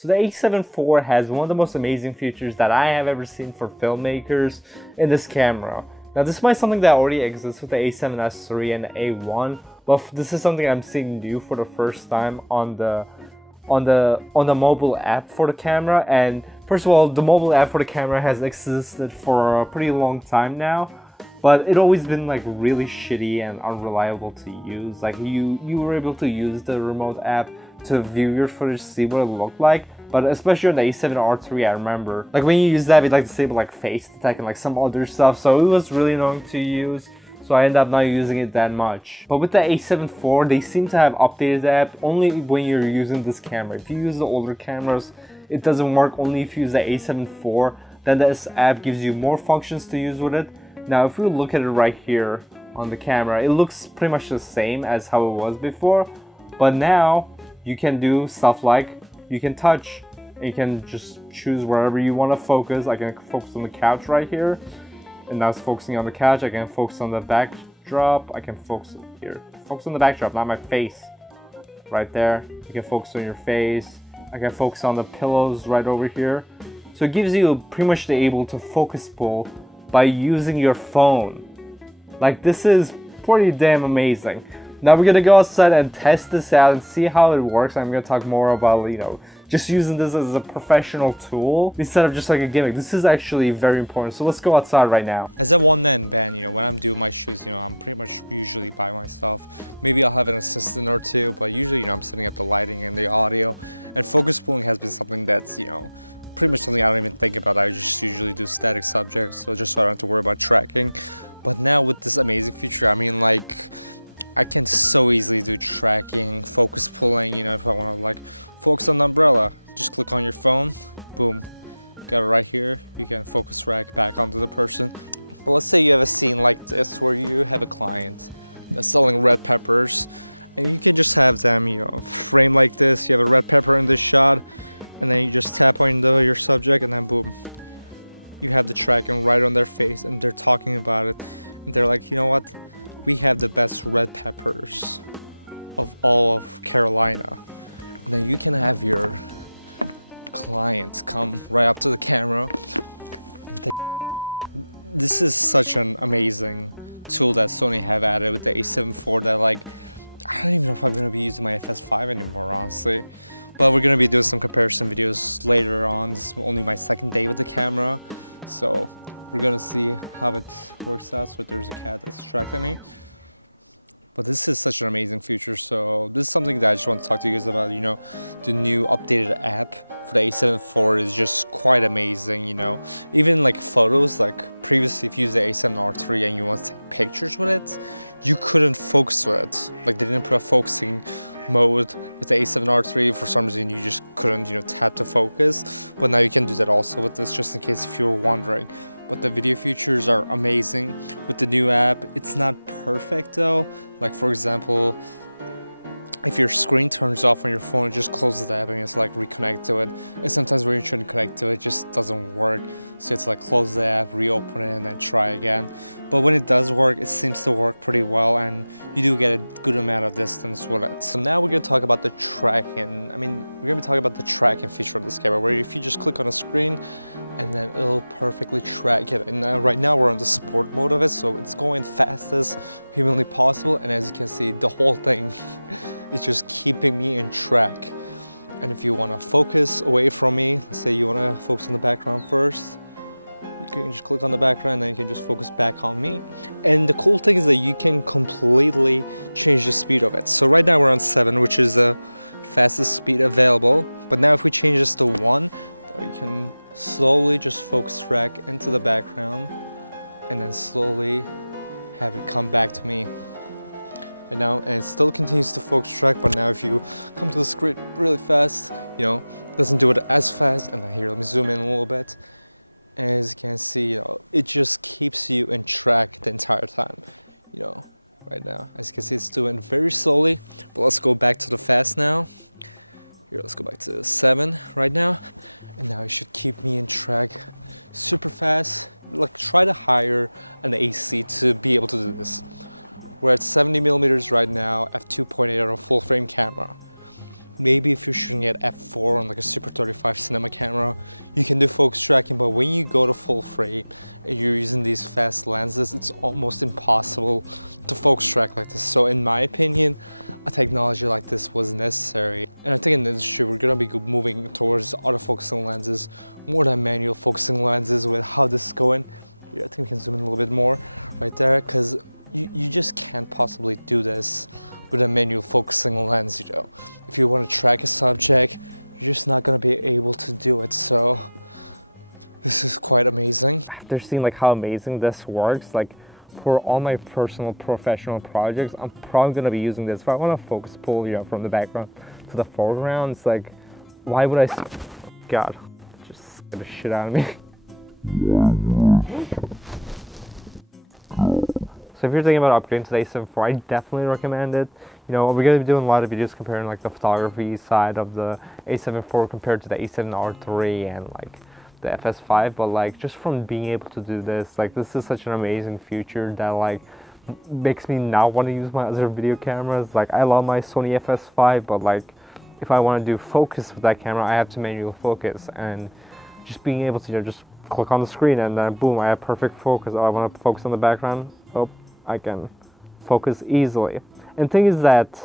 So the A7 IV has one of the most amazing features that I have ever seen for filmmakers in this camera. Now this might be something that already exists with the A7S III and the A1, but this is something I'm seeing new for the first time on the mobile app for the camera. And first of all, the mobile app for the camera has existed for a pretty long time now, but it always been like really shitty and unreliable to use. Like you were able to use the remote app to view your footage, see what it looked like, but especially on the A7R III, I remember like when you use that, it like disable like face detect and like some other stuff, so it was really annoying to use. So I ended up not using it that much. But with the A7 IV, they seem to have updated the app only when you're using this camera. If you use the older cameras, it doesn't work. Only if you use the A7 IV, then this app gives you more functions to use with it. Now, if you look at it right here on the camera, it looks pretty much the same as how it was before. But now, you can do stuff like, you can touch, and you can just choose wherever you want to focus. I can focus on the couch right here. And now it's focusing on the couch. I can focus on the backdrop. I can focus here. Focus on the backdrop, not my face. Right there. You can focus on your face. I can focus on the pillows right over here. So it gives you pretty much the able to focus pull by using your phone. Like, this is pretty damn amazing. Now we're gonna go outside and test this out and see how it works. I'm gonna talk more about, just using this as a professional tool instead of just like a gimmick. This is actually very important. So let's go outside right now. As a one-man band, when I'm doing my shoots, I'm pretty much usually by myself. Maybe I'll have an assistant or two, but usually, I'm setting up the lighting and the audio. And focus pulling has been something that's, pretty much something I don't even think about. I just usually do static subjects, so just so I don't have to worry about tracking. But now with this amazing feature, I can so easily do tracking, focus pulling, if I want to focus on the umbrella. Just click on your phone, boom, got it right here. You can focus rack back onto the person. But let's say you have a scene like this where you have a client that's selling red peppers, and you can just have them, frame like this. You have a red pepper in this shot, and then you just tap on your subject, and then boom, you have the tracking right on their face, and they're talking about it, and they're like, you know what? We have the best red peppers of all of Carolina. And then you can have your clients come right up to the camera. And this is such an amazing tool that Sony have added with the A7 IV that I don't even know if I'm going to be using my FS5 anymore, honestly. But we're going to be doing some comparison videos later on. This is only my second day with the camera. So we're gonna see how it works out. So there's a cat that's distracting me. But this is such an amazing feature. So this is something that I just want to talk to you guys about. The new updated app for the A7 IV is just quite amazing. Even photos, previously if you used the A7R III and you want to take pictures with it, you couldn't focus with it. They didn't put a focusing mode with the A7R III. For some reason you just couldn't tap to focus, but now you can do that also with this, just in case if you were wondering. But the video features are amazing with the new app. It's not perfect though. For example, if your screen turns off on your phone, it just closes the app and you have to reconnect to it. And sometimes when you're trying to connect to it, it just doesn't work. So it's close the app, reopen it, and then try again. But when it does work, it seems to work pretty well, and you do get a good amount of distance with it. So now we're gonna talk about the tracking. We're gonna be talking about the tracking feature of this camera, where if you just click on a screen, and then it'll perfectly track it. And right now we're on the sport mode of it, so it's going fastest humanly possible. And as you can see, the whole thing is just keeping me in track. And if you want to focus away from me, let's say you want to focus on the background first, you can just click on the background and then you can just focus back on me. And the cool thing is that you can completely change the speed of it. So right now we're on 7, which is the fastest speed available. But now if we change this to 1, you can slowly just focus track into the background and then slowly have it come back to me. And now, and it still continues to focus track, but now if you come to the screen really fast, it doesn't do it as fast. And then here, let me zoom in a little bit. As you can see, it just keeps you in track the entire time. Right now, as you can see, it's doing very slowly. But let's go back to the fast now. Here, let's go back to 7 right now. And now it should keep me in track super fast. Try to hire an AC to be able to do this. We're at 70 millimeters right now, f2.8 on a full frame camera. maybe if you're shooting at f4 on like a Super 35 cinema camera, you can do focus tracking, but when you go to full frame and you're using these fast lenses, it's almost impossible to focus track like this. So in my opinion, a technology like this was necessary. And I think in the industry, we're gonna be moving towards autofocusing lenses more than manual focusing lenses. With how this is going, yeah, I think we can zoom in a little bit more right there, because you just can't possibly do this with a manual focusing lens, you know. If you want to track a subject, you're just not going to be able to do it. So this is quite amazing. After seeing like how amazing this works, like for all my personal professional projects, I'm probably going to be using this. If I want to focus pull, you know, from the background to the foreground, it's like, why would I, God, just scared the shit out of me. So if you're thinking about upgrading to the A7 IV, I definitely recommend it. You know, we're going to be doing a lot of videos comparing like the photography side of the A7 IV compared to the A7R3 and like the FS5, but like just from being able to do this, like this is such an amazing feature that like makes me now want to use my other video cameras. Like I love my Sony FS5, but like if I want to do focus with that camera, I have to manually focus, and just being able to, you know, just click on the screen and then boom, I have perfect focus. Oh, I want to focus on the background. Oh, I can focus easily. And the thing is that,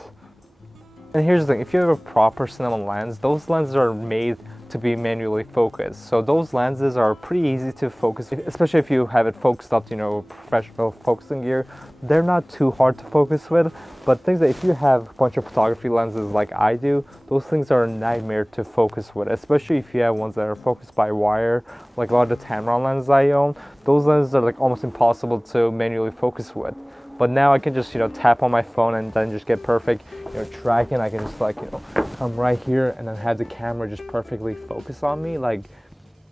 and here's the thing, if you have a proper cinema lens, those lenses are made to be manually focused. So those lenses are pretty easy to focus, especially if you have it focused up to, you know, professional focusing gear. They're not too hard to focus with, but things that if you have a bunch of photography lenses like I do, those things are a nightmare to focus with, especially if you have ones that are focused by wire, like a lot of the Tamron lenses I own. Those lenses are like almost impossible to manually focus with. But now I can just, you know, tap on my phone and then just get perfect, you know, tracking. I can just like, you know, come right here and then have the camera just perfectly focus on me. Like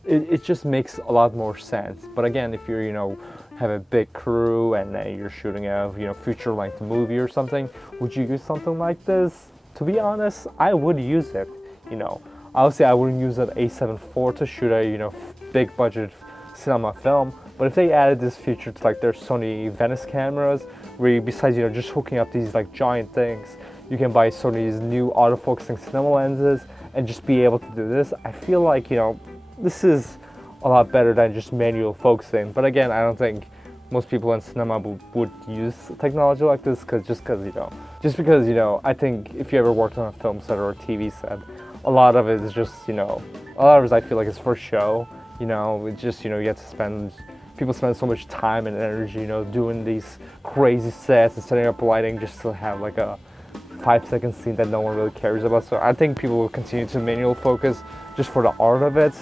it just makes a lot more sense. But again, if you're, you know, have a big crew and you're shooting a, you know, feature length movie or something, would you use something like this? To be honest, I would use it. You know, obviously I wouldn't use an A7 IV to shoot a, you know, big budget cinema film. But if they added this feature to like their Sony Venice cameras, where you, besides, you know, just hooking up these like giant things, you can buy Sony's new autofocusing cinema lenses and just be able to do this, I feel like, you know, this is a lot better than just manual focusing. But again, I don't think most people in cinema would use technology like this, just because, you know, I think if you ever worked on a film set or a TV set, a lot of it is just, you know, a lot of it I feel like is for show. You know, it's just, you know, you have to spend, people spend so much time and energy, you know, doing these crazy sets and setting up lighting just to have like a 5-second scene that no one really cares about. So I think people will continue to manual focus just for the art of it.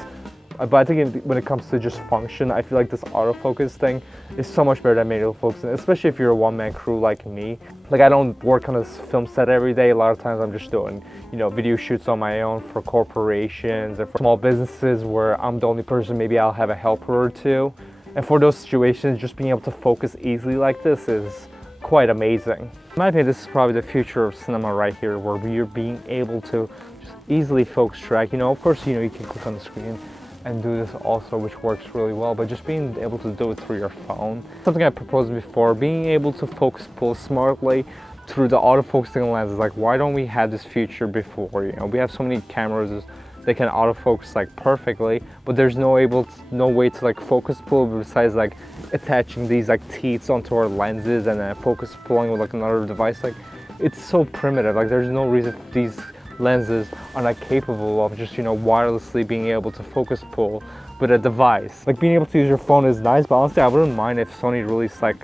But I think when it comes to just function, I feel like this autofocus thing is so much better than manual focusing, especially if you're a one-man crew like me. Like I don't work on this film set every day. A lot of times I'm just doing, you know, video shoots on my own for corporations and for small businesses where I'm the only person, maybe I'll have a helper or two. And for those situations, just being able to focus easily like this is quite amazing. In my opinion, this is probably the future of cinema right here, where we're being able to just easily focus track. You know, of course, you know, you can click on the screen and do this also, which works really well, but just being able to do it through your phone. Something I proposed before, being able to focus pull smartly through the autofocusing lenses. Like, why don't we have this feature before? You know, we have so many cameras they can autofocus like perfectly, but there's no way to like focus pull besides like attaching these like teeth onto our lenses and then focus pulling with like another device. Like, it's so primitive. Like, there's no reason these lenses are not capable of just, you know, wirelessly being able to focus pull with a device. Like, being able to use your phone is nice, but honestly I wouldn't mind if Sony released like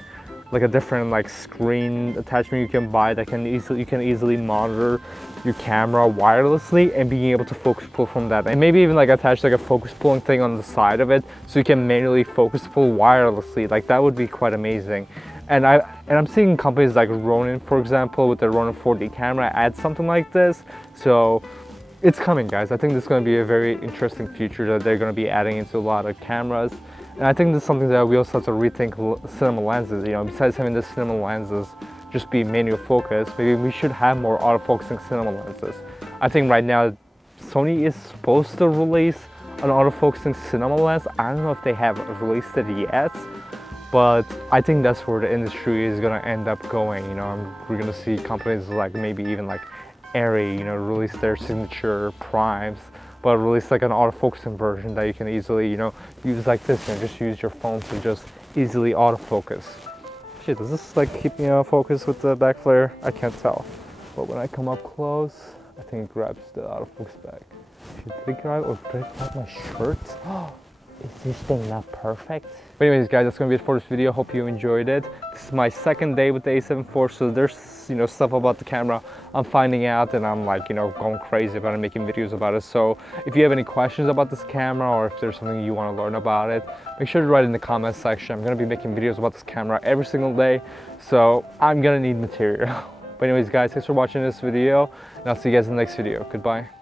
a different like screen attachment you can buy that you can easily monitor your camera wirelessly and being able to focus pull from that, and maybe even like attach like a focus pulling thing on the side of it so you can manually focus pull wirelessly. Like, that would be quite amazing. And I'm seeing companies like Ronin, for example, with their Ronin 4D camera add something like this. So it's coming, guys. I think this is going to be a very interesting feature that they're going to be adding into a lot of cameras. And I think this is something that we also have to rethink cinema lenses. You know, besides having the cinema lenses just be manual focus, maybe we should have more autofocusing cinema lenses. I think right now Sony is supposed to release an autofocusing cinema lens. I don't know if they have released it yet, but I think that's where the industry is gonna end up going. You know, we're gonna see companies like maybe even like airy, you know, release their signature primes, but release like an autofocusing version that you can easily, you know, use like this, and just use your phone to just easily autofocus. Shit, does this like keep me out of focus with the back flare? I can't tell. But when I come up close, I think it grabs the autofocus back. Did it grab or did it grab my shirt? Is this thing not perfect? But anyways guys, that's gonna be it for this video. Hope you enjoyed it. This is my second day with the A7 IV, so there's, you know, stuff about the camera I'm finding out, and I'm like, you know, going crazy about it, making videos about it. So if you have any questions about this camera, or if there's something you want to learn about it, make sure to write in the comment section. I'm gonna be making videos about this camera every single day, so I'm gonna need material. But anyways guys, thanks for watching this video, and I'll see you guys in the next video. Goodbye.